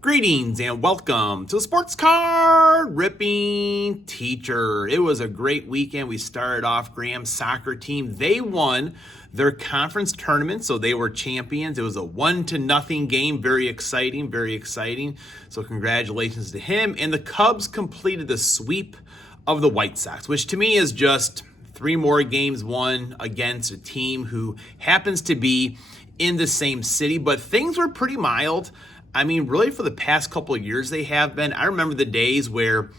Greetings and welcome to the Sports Card Ripping Teacher. It was a great weekend. We started off Graham's soccer team. They won their conference tournament, so they were champions. It was a 1-0 game. Very exciting, very exciting. So congratulations to him. And the Cubs completed the sweep of the White Sox, which to me is just 3 more games won against a team who happens to be in the same city. But things were pretty mild. I mean, really for the past couple of years they have been. I remember the days where,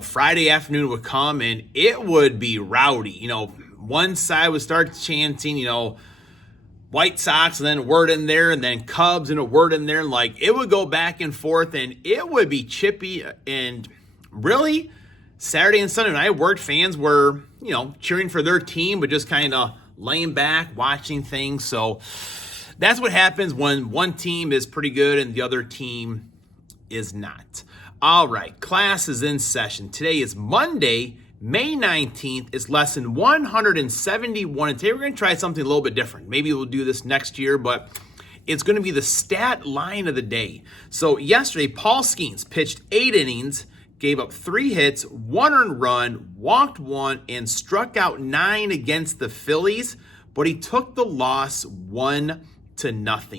Friday afternoon would come and it would be rowdy. One side would start chanting, White Sox and then a word in there and then Cubs and a word in there. And it would go back and forth and it would be chippy. And really, Saturday and Sunday night, worked fans were, cheering for their team, but just kind of laying back, watching things. So that's what happens when one team is pretty good and the other team is not. All right, class is in session. Today is Monday, May 19th. It's lesson 171. And today we're going to try something a little bit different. Maybe we'll do this next year, but it's going to be the stat line of the day. So yesterday, Paul Skeens pitched 8 innings, gave up 3 hits, 1 earned run, walked 1, and struck out 9 against the Phillies, but he took the loss 1-0.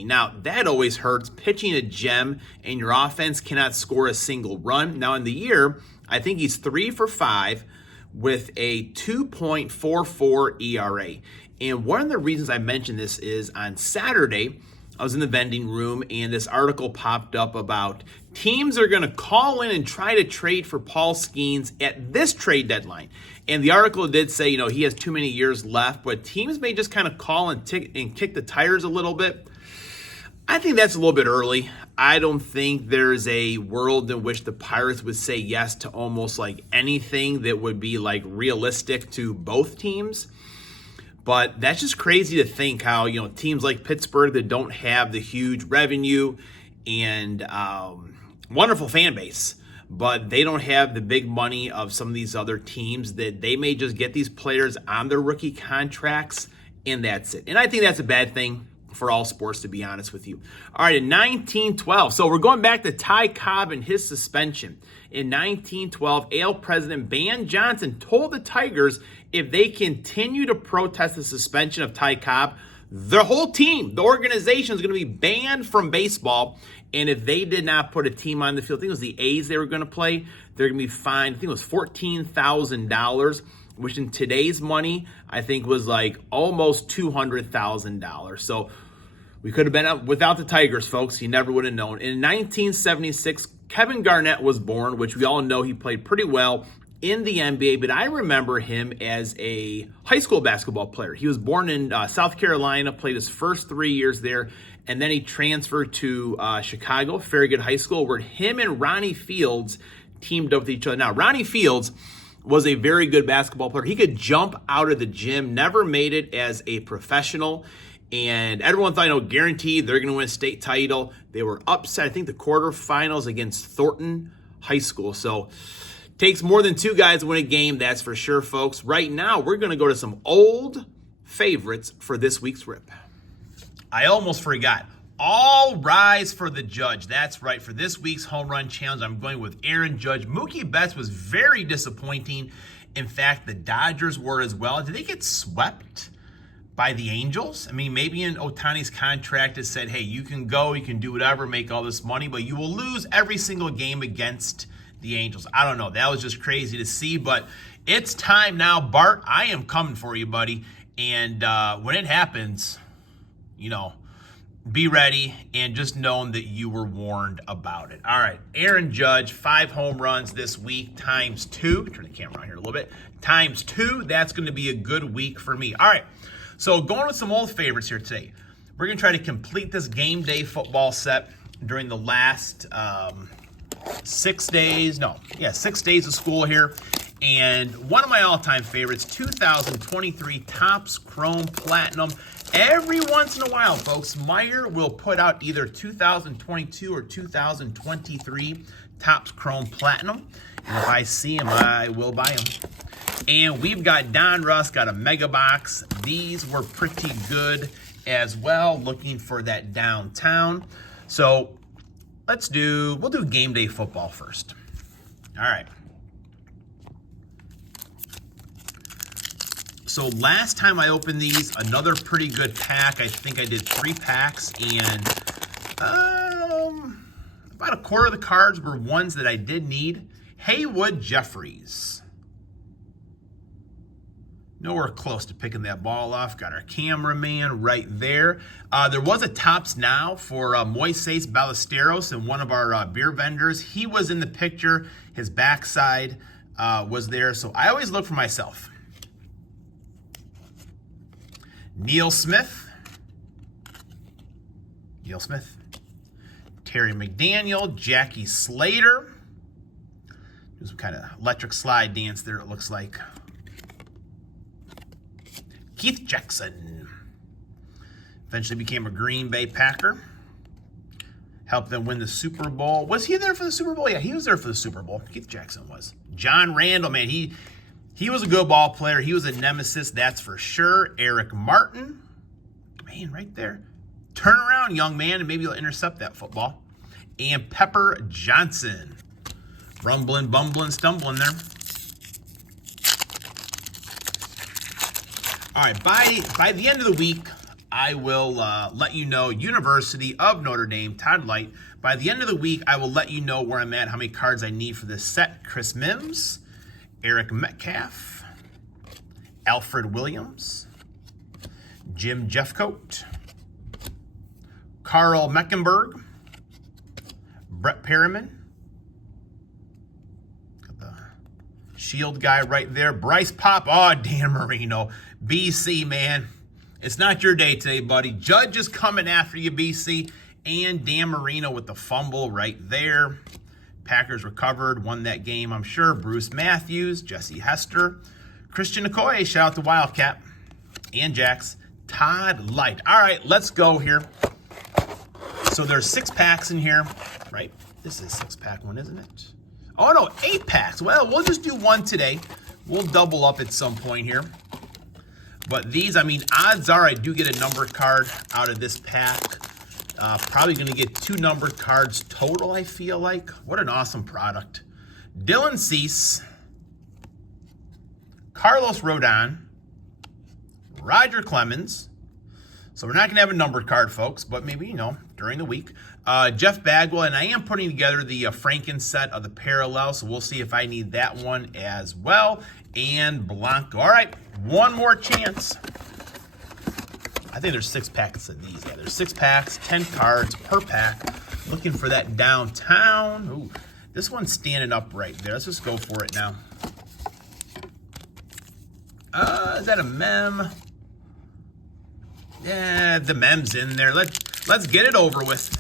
Now, that always hurts, pitching a gem and your offense cannot score a single run. Now, in the year, I think he's 3 for 5 with a 2.44 ERA. And one of the reasons I mentioned this is on Saturday, I was in the vending room and this article popped up about teams are going to call in and try to trade for Paul Skeens at this trade deadline. And the article did say, he has too many years left, but teams may just kind of call and kick the tires a little bit. I think that's a little bit early. I don't think there's a world in which the Pirates would say yes to almost like anything that would be like realistic to both teams. But that's just crazy to think how, teams like Pittsburgh that don't have the huge revenue and wonderful fan base, but they don't have the big money of some of these other teams, that they may just get these players on their rookie contracts and that's it. And I think that's a bad thing for all sports, to be honest with you. All right, in 1912, so we're going back to Ty Cobb and his suspension. In 1912, AL President Ban Johnson told the Tigers if they continue to protest the suspension of Ty Cobb, the whole team, the organization is going to be banned from baseball. And if they did not put a team on the field, I think it was the A's they were going to play, they're going to be fined, I think it was $14,000, which in today's money, I think was like almost $200,000. So we could have been up without the Tigers, folks. You never would have known. In 1976, Kevin Garnett was born, which we all know he played pretty well in the NBA, but I remember him as a high school basketball player. He was born in South Carolina, played his first 3 years there, and then he transferred to Chicago, Farragut High School, where him and Ronnie Fields teamed up with each other. Now, Ronnie Fields was a very good basketball player. He could jump out of the gym, never made it as a professional, and everyone thought, guaranteed they're going to win a state title. They were upset, I think, the quarterfinals against Thornton High School. So takes more than 2 guys to win a game, that's for sure, folks. Right now, we're going to go to some old favorites for this week's rip. I almost forgot. All rise for the Judge. That's right. For this week's home run challenge, I'm going with Aaron Judge. Mookie Betts was very disappointing. In fact, the Dodgers were as well. Did they get swept by the Angels? I mean, maybe in Ohtani's contract it said, hey, you can go, you can do whatever, make all this money, but you will lose every single game against the Angels. I don't know. That was just crazy to see, but it's time now, Bart. I am coming for you, buddy. And when it happens, be ready and just know that you were warned about it. All right, Aaron Judge, 5 home runs this week times 2. Turn the camera on here a little bit. Times 2, that's going to be a good week for me. All right, so going with some old favorites here today. We're going to try to complete this game day football set during the last 6 days of school here. And one of my all-time favorites, 2023 Topps Chrome Platinum. Every once in a while, folks, Meyer will put out either 2022 or 2023 Topps Chrome Platinum. And if I see them, I will buy them. And we've got Don Russ, got a mega box. These were pretty good as well, looking for that downtown. So we'll do game day football first. All right. So last time I opened these, another pretty good pack. I think I did 3 packs, and about a quarter of the cards were ones that I did need. Haywood Jeffries. Nowhere close to picking that ball off. Got our cameraman right there. There was a Tops Now for Moises Ballesteros and one of our beer vendors. He was in the picture. His backside was there. So I always look for myself. Neil Smith. Terry McDaniel. Jackie Slater. Do some kind of electric slide dance there, it looks like. Keith Jackson. Eventually became a Green Bay Packer. Helped them win the Super Bowl. Was he there for the Super Bowl? Yeah, he was there for the Super Bowl. Keith Jackson was. John Randall, man, he was a good ball player. He was a nemesis, that's for sure. Eric Martin. Man, right there. Turn around, young man, and maybe you'll intercept that football. And Pepper Johnson. Rumbling, bumbling, stumbling there. All right, by the end of the week, I will let you know, University of Notre Dame, Todd Light. By the end of the week, I will let you know where I'm at, how many cards I need for this set. Chris Mims, Eric Metcalf, Alfred Williams, Jim Jeffcoat, Carl Meckenberg, Brett Perriman, got the Shield guy right there, Bryce Pop, oh, Dan Marino, BC, man. It's not your day today, buddy. Judge is coming after you, BC. And Dan Marino with the fumble right there. Packers recovered, won that game, I'm sure. Bruce Matthews, Jesse Hester, Christian Okoye, shout out to Wildcat, and Jax, Todd Light. All right, let's go here. So there's 6 packs in here, right? This is a 6-pack one, isn't it? Oh, no, 8 packs. Well, we'll just do one today. We'll double up at some point here. But these, I mean, odds are I do get a numbered card out of this pack. Probably going to get 2 numbered cards total, I feel like. What an awesome product. Dylan Cease, Carlos Rodon, Roger Clemens. So we're not going to have a numbered card, folks, but maybe, you know, during the week. Jeff Bagwell, and I am putting together the Franken set of the parallel, so we'll see if I need that one as well. And Blanco. All right, one more chance. I think there's 6 packs of these. Yeah, there's 6 packs, 10 cards per pack. Looking for that downtown. Ooh, this one's standing up right there. Let's just go for it now. Is that a mem? Yeah, the mem's in there. Let's get it over with.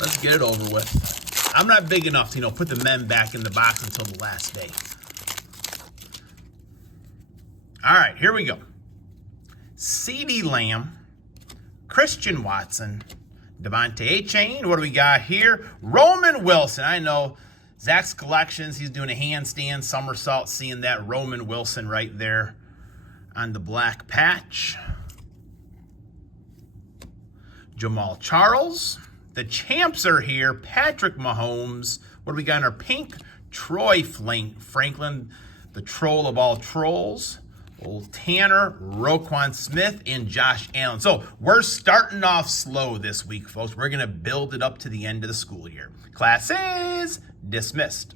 Let's get it over with. I'm not big enough to, you know, put the mem back in the box until the last day. All right, here we go. CeeDee Lamb, Christian Watson, Devontae A-Chain. What do we got here? Roman Wilson. I know Zach's Collections. He's doing a handstand somersault, seeing that Roman Wilson right there on the black patch. Jamal Charles. The champs are here. Patrick Mahomes. What do we got in our pink? Troy Franklin, the troll of all trolls. Old Tanner, Roquan Smith, and Josh Allen. So we're starting off slow this week, folks. We're going to build it up to the end of the school year. Class is dismissed.